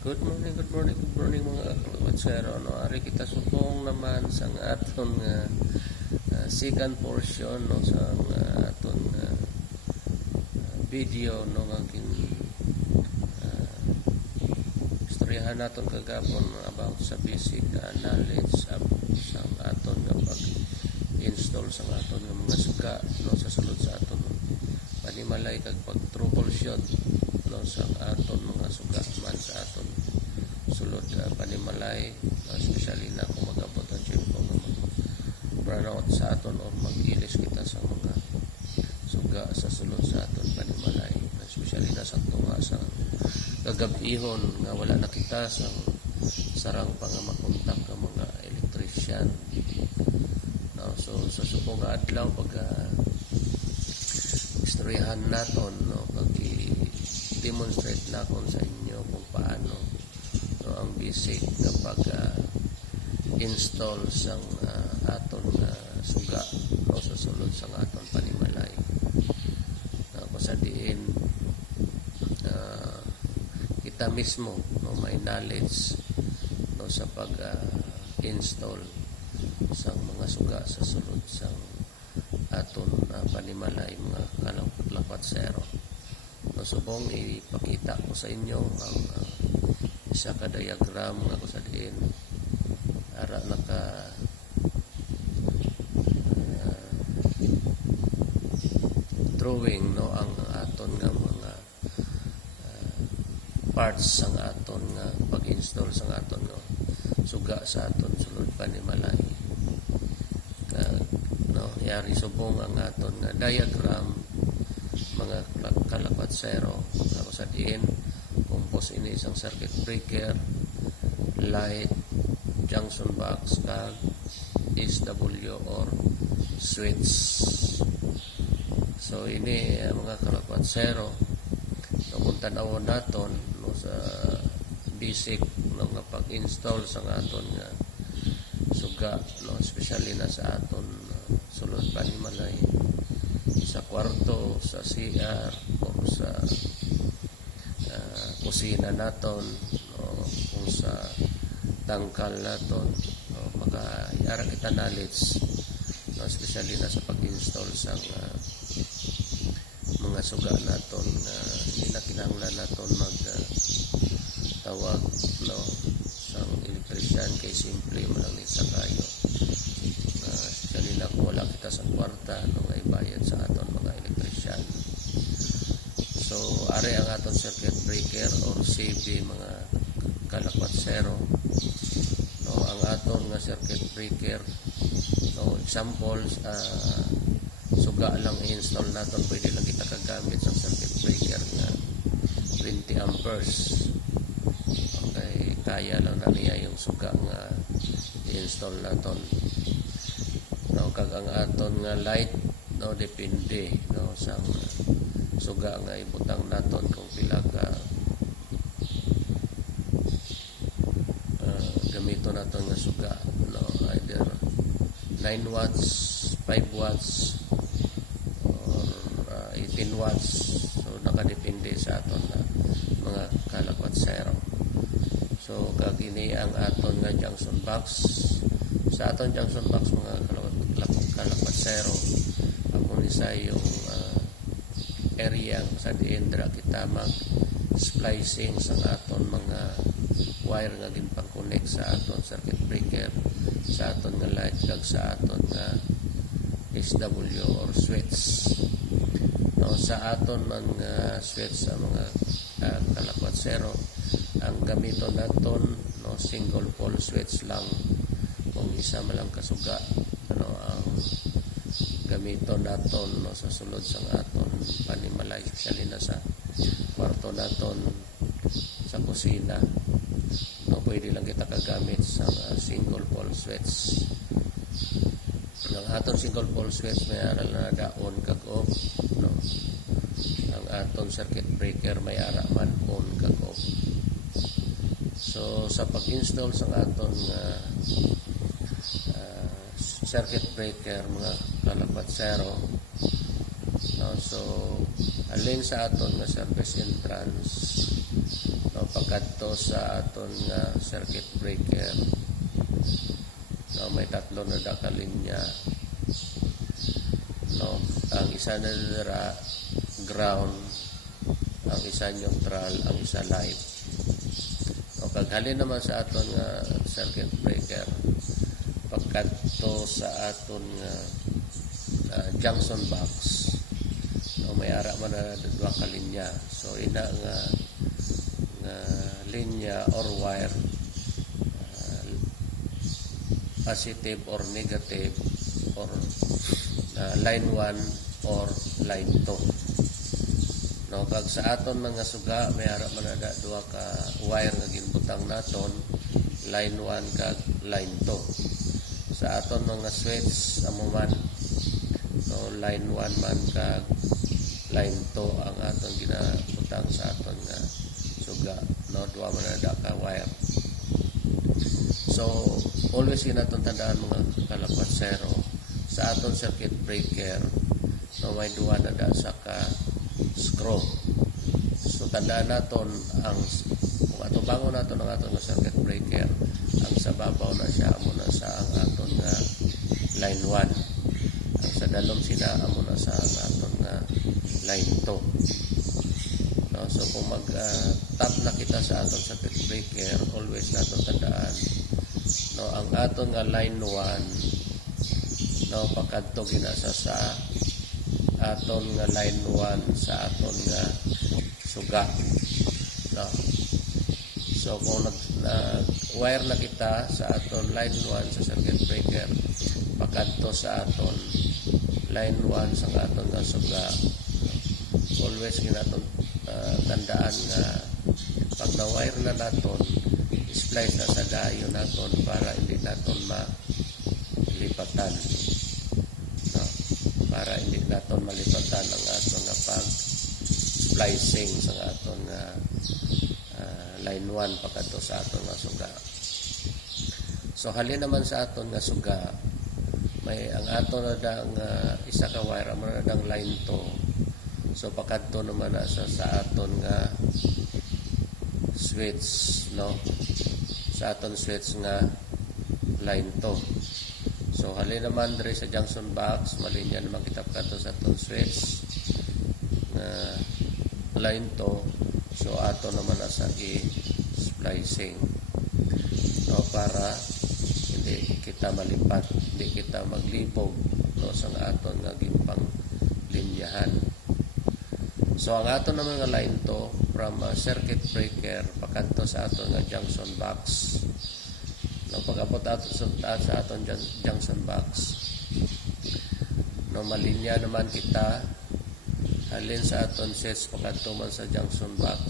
Good morning mga kaluwatsero. No, ari kita subong naman sa aton second portion no sa aton video no nga istoryahan naton kagapon about sa basic knowledge sa aton nga pag-install sa aton nga mga suga no sa sulod sa aton panimalay kag pag troubleshoot no sa aton mga suga man sa aton sulod panimalay especially na kung mag-abot ang tiyempo nga mag-brownout sa aton o mag-ilis kita sa mga suga sa sulod sa aton panimalay especially na sa tunga sa gagabihon nga wala na kita sa sarang pa nga makontak ng mga electrician no, so sa subong adlaw pag istoryahan naton no pag demonstrate na kon sa inyo kung paano no, ang basic na pag-install sang aton suga no, sa sulod sang aton panimalay sa diin kita mismo no, may knowledge no, sa pag-install sang mga suga sa sulod sang aton panimalay mga kalapatsero. No, subong ipakita ko sa inyo ang isa ka diagram nga ko sa diin ara naka drawing no ang aton nga mga parts sang aton nga pag-install sang aton nga suga sa aton sulod panimalay no yari subong ang aton nga diagram mga kalapatsero ako sa diin compose ini isang circuit breaker light junction box kag SW or switch. So ini mga kalapatsero no, kung tanawon naton no, sa basic no, nga pag-install sa aton nga suga no, especially na sa aton sulod panimalay sa kwarto, sa CR o sa kusina naton o kung sa tangkal naton o maka-iara kita knowledge no, especially na sa pag-install sa mga suga naton na kinahanglan naton tawag no, sa electrician kay simple mo lang sa kayo especially na kung wala kita sa kwarta no, ay bayad sa aton mga electrician. So ari ang aton circuit breaker or CB mga kalapatsero no, ang aton nga circuit breaker no, example suga lang i-install naton pwede lang kita kagamit sa circuit breaker nga 20 amperes okay, kaya lang na niya yung suga nga i-install naton no, kag ang aton nga light no, depende no, sa suga nga ibutang naton kung pila ka gamito naton nga suga no, either 9 watts 5 watts or 18 watts so nakadepende sa aton mga kalapatsero. So kag ini ang aton nga junction box sa aton junction box mga kalapatsero ako ni sa yung area sa diendra kita mag splicing sa aton mga wire nga ginpang-connect sa aton circuit breaker sa aton nga light kag sa aton nga SW or switch no, sa aton man nga switch sa mga kalapatsero ang gamito naton no, single pole switch lang kung isa man lang kasuga ano ang gamito naton no, sa sulod sang aton panimalay especially na sa kwarto naton sa kusina no, pwede lang kita kagamit sa single pole switch ang aton single pole switch may aral na daon kag off no, ang aton circuit breaker may ara man on kag off. So sa pag-install sa aton circuit breaker mga kalapatsero no, so alin sa aton nga service entrance no, pakadto sa aton nga circuit breaker. No, may tatlo na linya. No, ang isa na dira ground, ang isa neutral, ang isa light. No, paghalin naman sa aton nga circuit breaker, pagkadto sa aton nga junction box. No, may ara man na duha ka linya. So ina nga linya or wire, positive or negative, or line 1 or line 2. No, kag sa aton mga suga may ara man na duha ka wire nga ginbutang naton, line 1 kag line 2. Sa aton mga switch amo man, no, line 1 man kag line 2 ang aton ginabutang sa aton nga suga. No, duha man na ka wire. So always naton tandaan mga kalapatsero, sa aton circuit breaker, no, may duha na sa ka screw. So tandaan naton ang kung ato bangon naton ang aton nga circuit breaker, ang sa babaw na siya amo na sa ang aton nga line 1, ang sa dalom sila amo na sa ang aton nga line 2. No, so kung mag tap na kita sa aton circuit breaker, always naton tandaan, no, ang aton nga line 1, no, pakadto ginasa sa aton nga line 1 sa aton nga suga. No, so kung wire na kita sa aton line 1 sa circuit breaker, pakadto sa aton line 1 sa aton nga suga, always ginaton tandaan nga pag na-wire na naton, splice na sa dayo naton para hindi naton malipatan. No, para hindi naton malipatan ang aton nga pag-splicing sa aton nga line 1 pakadto sa aton nga suga. So halin naman sa aton nga suga, may ang aton na dang isa ka wire amo na dang line 2. So pakadto naman na sa aton nga switch, no, sa aton switch nga line 2. So halin naman diri sa junction box, malinya naman kita pakadto sa aton switch nga line 2. So ato naman na sa i-splicing, no, para hindi kita malipat, hindi kita maglibog, no, sa aton nga gimpang linyahan. So ang aton naman nga line 2 from circuit breaker pakadto sa aton nga junction box. No, pag-abot ato sa aton junction box, no, malinya naman kita halin sa aton switch pakadto man sa junction box,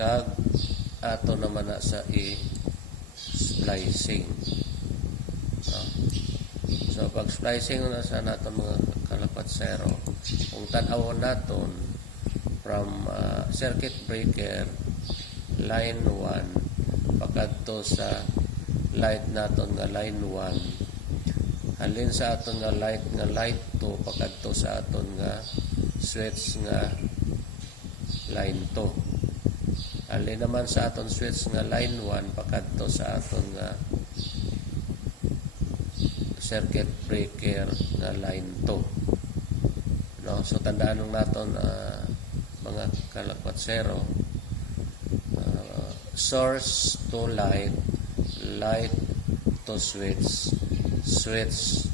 kag ato naman na sa i-splicing. No, so pag splicing na sa naton mga kalapatsero, kung tan-awon naton from circuit breaker line 1 pakadto sa light naton nga line 1, halin sa aton nga light 2 pakadto sa aton nga switch nga line 2. Halin naman sa aton switch nga line 1 pakadto sa aton nga circuit breaker nga line 2. No, so tandaan ng naton mga kalapatsero, source to light, light to switch, switch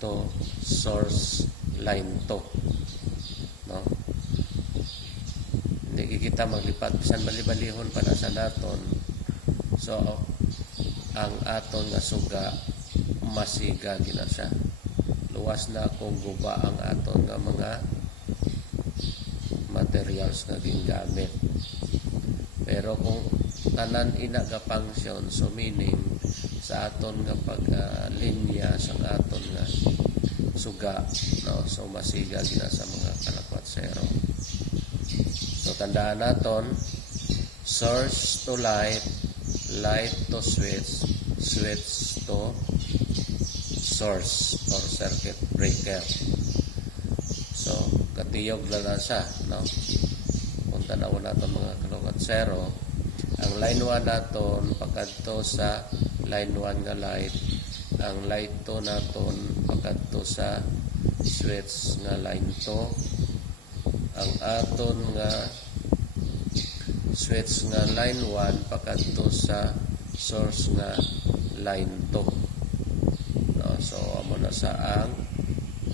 to source line 2. No, hindi kita maglipat bisan bali-balihon pa na sa naton. So ang aton nga suga masiga gina siya, luwas na kung guba ang aton nga mga materials nga gingamit. Pero kung tanan ina ga function, so meaning sa aton nga paglinya sa aton nga suga, no, so masiga gina sa mga kalapatsero. So tandaan naton, source to light, light to switch, switch to source or circuit breaker. So katiyog lang na siya, no, kung tanaw naton mga kalokatsero, ang line 1 naton pagkadto sa line 1 nga light, ang light 2 naton pagkadto sa switch nga line 2, ang aton nga switch nga line 1 pagkadto sa source nga line 2. No, so amo na sa ang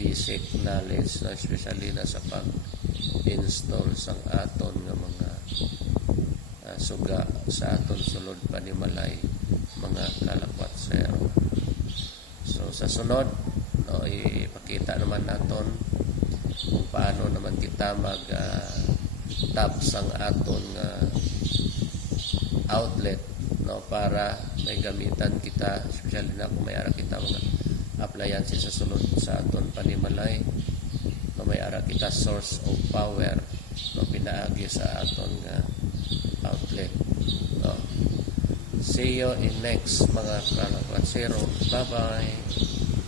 basic knowledge na especially na sa pag-install sang aton nga mga suga sa aton sulod panimalay mga kalakwatsero. So sa sunod, no, ipakita naman naton kung paano naman kita mag tap sang aton outlet, no, para may gamitan kita, especially na kung may ara kita mga appliances sa sulod sa aton panimalay, no, may ara kita source of power, no, pinaagi sa aton nga outlet, no. See you in next mga kalakwatsero. Bye bye.